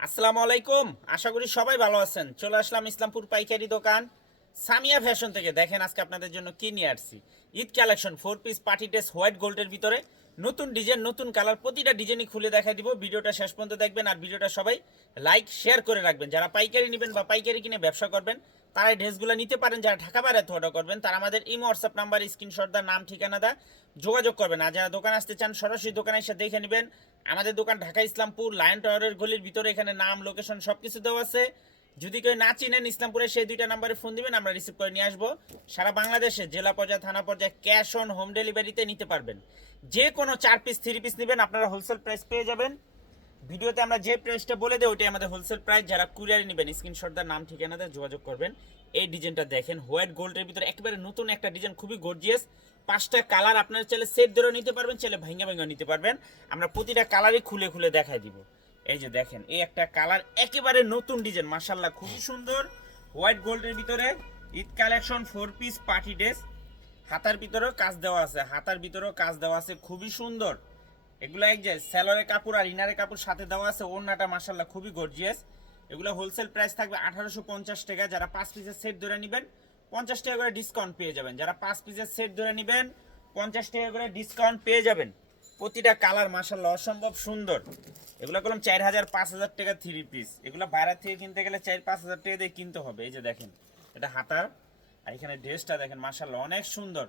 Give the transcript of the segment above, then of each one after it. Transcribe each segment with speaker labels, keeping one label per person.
Speaker 1: আসসালামু আলাইকুম। আশা করি সবাই ভালো আছেন। চলে আসলাম ইসলামপুর পাইকারি দোকান। সামিয়া ফ্যাশন থেকে দেখেন আজকে আপনাদের জন্য কি নিয়ে আসছি। Eid collection four piece party dress white গোল্ডের ভিতরে। নতুন ডিজাইন নতুন কালার প্রতিটা ডিজাইনই খুলে দেখা দিব। ভিডিওটা শেষ পর্যন্ত দেখবেন আর ভিডিওটা সবাই লাইক শেয়ার করে রাখবেন। যারা পাইকারি নেবেন বা পাইকারি কিনে ব্যবসা করবেন তারা এই ড্রেসগুলো নিতে পারেন, যারা ঢাকা বাইরে অর্ডার করবেন, তারা আমাদের ইমো হোয়াটসঅ্যাপ নাম্বার স্ক্রিনশট দা নাম, ঠিকানা দা যোগাযোগ করবেন। আর যারা দোকান আসতে চান, সরাসরি দোকানে এসে দেখে নেবেন। আমাদের দোকান ঢাকা ইসলামপুর লায়ন টাওয়ারের গলির ভিতরে এখানে নাম লোকেশন সব কিছু দেওয়া আছে। যদি কেউ না চিনেন ইসলামপুরে সেই দুইটা নাম্বারে ফোন দিবেন, আমরা রিসিভ করে নিয়ে আসব। সারা বাংলাদেশে জেলা পর্যায়ে, থানা পর্যায়ে ক্যাশ অন হোম ডেলিভারিতে নিতে পারবেন। যে কোনো চার পিস থ্রি পিস নেবেন, আপনারা হোলসেল প্রাইস পেয়ে যাবেন। ভিডিওতে আমরা যে প্রাইসটা বলে দেই, ওইটাই আমাদের হোলসেল প্রাইস যারা কুরিয়ারে নেবেন স্ক্রিনশট দার নাম, ঠিকানাতে যোগাযোগ করবেন। এই ডিজাইনটা দেখেন হোয়াইট গোল্ডের ভিতরে একেবারে নতুন একটা ডিজাইন খুবই গর্জিয়াস পাঁচটা কালার আপনারা চাইলে সেট ধরে নিতে পারবেন, চাইলে ভাঙ্গা ভাঙ্গা নিতে পারবেন। আমরা প্রতিটা কালারই খুলে খুলে দেখাই দিব। এই যে দেখেন, এই একটা কালার একেবারে নতুন ডিজাইন মার্শাল্লাহ খুবই সুন্দর। হোয়াইট গোল্ডের ভিতরে Eid collection four piece party dress হাতার ভিতরেও কাজ দেওয়া আছে, হাতার ভিতরেও কাজ দেওয়া আছে, খুবই সুন্দর। এগুলো এক যে স্যালোয়ারের কাপড় আর ইনারের কাপড় সাথে দেওয়া আছে, ওড়নাটা মাসাল্লাহ খুবই গর্জিয়াস এগুলো হোলসেল প্রাইস থাকবে আঠারোশো পঞ্চাশ টাকা। যারা পাঁচ পিসের সেট ধরে নেবেন, পঞ্চাশ টাকা করে ডিসকাউন্ট পেয়ে যাবেন। যারা পাঁচ পিসের সেট ধরে নেবেন, পঞ্চাশ টাকা করে ডিসকাউন্ট পেয়ে যাবেন। প্রতিটা কালার মাসাল্লাহ অসম্ভব সুন্দর। এগুলো করলাম চার হাজার, পাঁচ হাজার টাকা থ্রি পিস এগুলো বাইরে থেকে কিনতে গেলে চার, পাঁচ হাজার টাকা দিয়ে কিনতে হবে। এই যে দেখেন, এটা হাতার। আর এখানে ড্রেসটা দেখেন মাসাল্লাহ অনেক সুন্দর।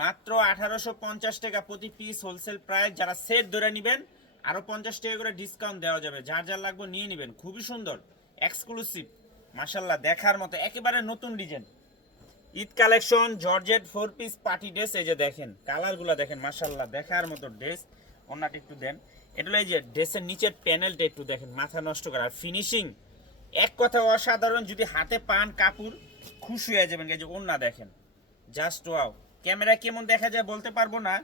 Speaker 1: মাত্র আঠারোশো পঞ্চাশ টাকা প্রতি পিস হোলসেল প্রাইস যারা সেট ধরে নেবেন, আরও পঞ্চাশ টাকা করে ডিসকাউন্ট দেওয়া যাবে। যার যার লাগবে নিয়ে নেবেন। খুবই সুন্দর। এক্সক্লুসিভ মাসাল্লাহ দেখার মতো। একেবারে নতুন design Eid collection georgette four piece party dress এই যে দেখেন কালারগুলো দেখেন মাসাল্লাহ দেখার মতো ড্রেস ওনাটা একটু দেন। এটা এই যে ড্রেসের নিচের প্যানেলটা একটু দেখেন, মাথা নষ্ট করা। ফিনিশিং এক কথা অসাধারণ। যদি হাতে পান কাপড়, খুশি হয়ে যাবেন। এই যে ওন্না দেখেন জাস্ট ওয়াও ক্যামেরা কেমন দেখা যায় বলতে পারব না,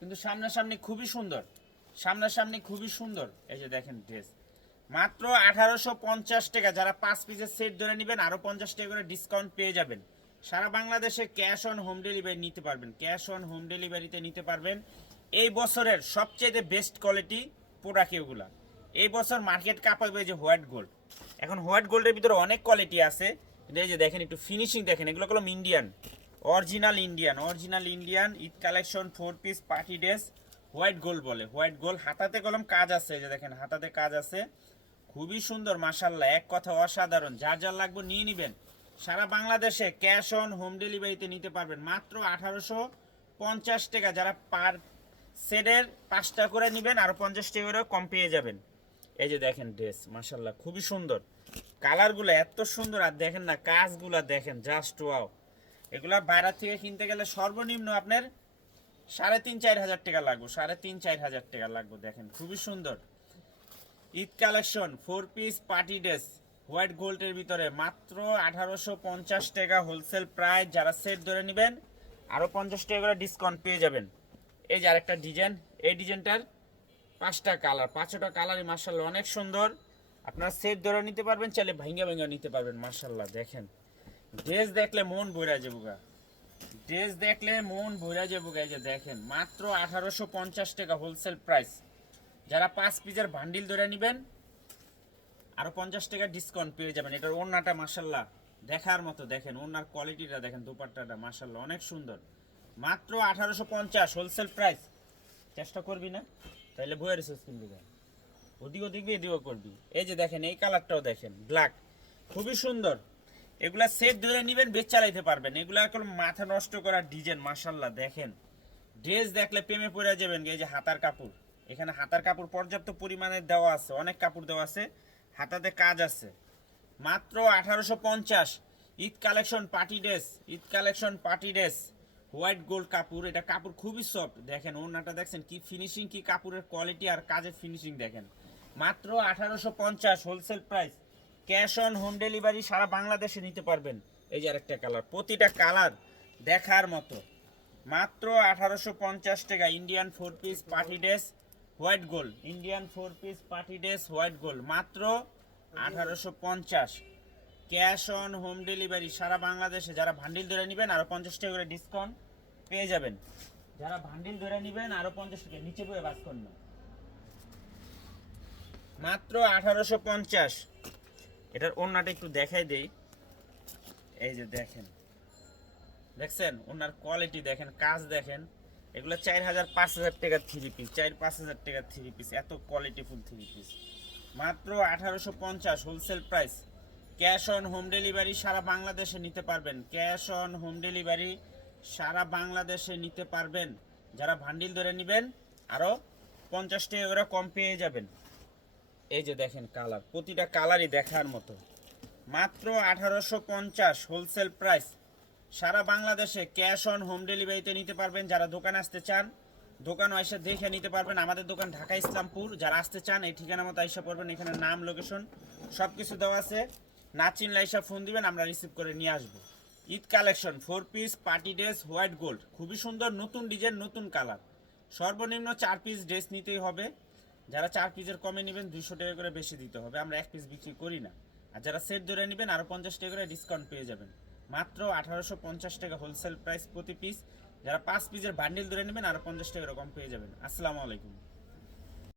Speaker 1: কিন্তু সামনাসামনি খুবই সুন্দর। সামনাসামনি খুবই সুন্দর। এই যে দেখেন ড্রেস মাত্র আঠারোশো পঞ্চাশ টাকা। যারা পাঁচ পিসের সেট ধরে নেবেন, আরও পঞ্চাশ টাকা করে ডিসকাউন্ট পেয়ে যাবেন। সারা বাংলাদেশে ক্যাশ অন হোম ডেলিভারি নিতে পারবেন। ক্যাশ অন হোম ডেলিভারিতে নিতে পারবেন। এই বছরের সবচেয়ে বেস্ট কোয়ালিটি প্রোডাক্ট এগুলা। এই বছর মার্কেট কাঁপাবে যে হোয়াইট গোল্ড এখন হোয়াইট গোল্ডের ভিতরে অনেক কোয়ালিটি আছে। এই যে দেখেন, একটু ফিনিশিং দেখেন, এগুলো কলম Indian original Indian original Indian, Eid collection four piece party dress white gold বলে। হোয়াইট গোল্ড হাতাতে কলম কাজ আছে যে দেখেন, হাতাতে কাজ আছে। খুবই সুন্দর মাসাল্লাহ এক কথা অসাধারণ। যার যার লাগবে নিয়ে নেবেন। সারা বাংলাদেশে ক্যাশ অন হোম ডেলিভারিতে নিতে পারবেন। মাত্র আঠারোশো পঞ্চাশ টাকা যারা পার সেটের পাঁচটা করে নেবেন, আর পঞ্চাশ টাকা করে কম পেয়ে যাবেন। এই যে দেখেন ড্রেস মাসাল্লাহ খুবই সুন্দর। কালারগুলো এত সুন্দর, আর দেখেন না, কাজগুলো দেখেন জাস্ট ওয়াও এগুলা বাইরে থেকে কিনতে গেলে সর্বনিম্ন আপনার সাড়ে তিন, চার হাজার টাকা লাগবে, সাড়ে তিন, চার হাজার টাকা লাগবে, দেখেন, খুবই সুন্দর। Eid collection four piece party dress white গোল্ডের ভিতরে মাত্র আঠারোশো পঞ্চাশ টাকা হোলসেল প্রাইস যারা সেট ধরে নেবেন আরও পঞ্চাশ টাকা করে ডিসকাউন্ট পেয়ে যাবেন। এই যে আরেকটা ডিজাইন, এই ডিজাইনটার পাঁচটা কালার, পাঁচটা কালারই মার্শাল্লাহ অনেক সুন্দর। আপনারা সেট ধরে নিতে পারবেন, চাইলে ভাঙ্গা ভাঙ্গা নিতে পারবেন মার্শাল্লাহ দেখেন। ড্রেস দেখলে মন ভরা যাব গা ড্রেস দেখলে মন ভরা যাব গা যে দেখেন, মাত্র আঠারোশো পঞ্চাশ টাকা হোলসেল প্রাইস যারা পাঁচ পিসের ভান্ডিল ধরে নেবেন, আরও পঞ্চাশ টাকা ডিসকাউন্ট পেয়ে যাবেন। এটার ওড়নাটা মাসাল্লাহ দেখার মতো দেখেন ওনার কোয়ালিটিটা দেখেন, দুপাট্টাটা মাসাল্লাহ অনেক সুন্দর। মাত্র আঠারোশো পঞ্চাশ হোলসেল প্রাইস চেষ্টা করবি না? তাহলে বইয়ের স্কিন দিবে ওদিক ওদিক এদিকও করবি। এই যে দেখেন, এই কালারটাও দেখেন ব্ল্যাক খুবই সুন্দর। এগুলা সেট ধরে নেবেন বেচ চালাইতে পারবেন। এগুলা এখন মাথা নষ্ট করা ডিজাইন মাসাল্লাহ দেখেন। ড্রেস দেখলে প্রেমে পড়ে যাবেন এই যে হাতার কাপড়। এখানে হাতার কাপড় পর্যাপ্ত পরিমাণে দেওয়া আছে, অনেক কাপড় দেওয়া আছে, হাতাতে কাজ আছে। মাত্র আঠারোশো পঞ্চাশ, Eid collection party dress, Eid collection party dress, white gold কাপড়, এটা কাপড় খুবই সফট, দেখেন ওনাটা দেখছেন, কি ফিনিশিং কি কাপড়ের কোয়ালিটি আর কাজের ফিনিশিং দেখেন। মাত্র আঠারোশো পঞ্চাশ wholesale price cash on home delivery সারা বাংলাদেশে নিতে পারবেন। এই যে আরেকটা কালার, প্রতিটা কালার দেখার মতো। মাত্র আঠারোশো পঞ্চাশ টাকা Indian four piece party dress white gold Indian four piece party dress white gold মাত্র আঠারোশো পঞ্চাশ। ক্যাশ অন হোম ডেলিভারি সারা বাংলাদেশে যারা ভান্ডিল ধরে নেবেন আরও পঞ্চাশ টাকা করে ডিসকাউন্ট পেয়ে যাবেন। যারা ভান্ডিল ধরে নেবেন আরও পঞ্চাশ টাকা, নিচে বয়ে বাস করুন। মাত্র আঠারোশো পঞ্চাশ। এটার ওড়নাটা একটু দেখাই দেই। এই যে দেখেন। দেখছেন? ওনার কোয়ালিটি দেখেন, কাজ দেখেন। এগুলো চার হাজার, পাঁচ হাজার টাকার থ্রি পিস চার পাঁচ হাজার টাকার থ্রি পিস এত কোয়ালিটিফুল থ্রি পিস মাত্র আঠারোশো পঞ্চাশ wholesale price cash on home delivery সারা বাংলাদেশে নিতে পারবেন। ক্যাশ অন হোম ডেলিভারি সারা বাংলাদেশে নিতে পারবেন। যারা ভান্ডিল ধরে নেবেন আরও পঞ্চাশ টাকা করে কম পেয়ে যাবেন। এই যে দেখেন কালার, প্রতিটা কালারই দেখার মতো। মাত্র আঠারোশো পঞ্চাশ হোলসেল প্রাইস সারা বাংলাদেশে ক্যাশ অন হোম ডেলিভারিতে নিতে পারবেন, যারা দোকানে আসতে চান, দোকান এসে দেখে নিতে পারবেন। আমাদের দোকান ঢাকা ইসলামপুর, যারা আসতে চান, এই ঠিকানা মতো আইসা পড়বেন, এখানে নাম লোকেশন সব কিছু দেওয়া আছে। না চিনলে আইসা ফোন দিবেন, আমরা রিসিভ করে নিয়ে আসব। Eid collection four piece party dress white gold খুবই সুন্দর, নতুন ডিজাইন নতুন কালার সর্বনিম্ন চার পিস ড্রেস নিতেই হবে। যারা চার পিসের কমে নেবেন দুশো টাকা করে বেশি দিতে হবে। আমরা এক পিস বিক্রি করি না। আর যারা সেট ধরে নেবেন আরও পঞ্চাশ টাকা করে ডিসকাউন্ট পেয়ে যাবেন। মাত্র আঠারোশো পঞ্চাশ টাকা হোলসেল প্রাইস প্রতি পিস যারা পাঁচ পিসের বান্ডিল ধরে নেবেন আরও পঞ্চাশ টাকা এরকম পেয়ে যাবেন। আসসালামু আলাইকুম।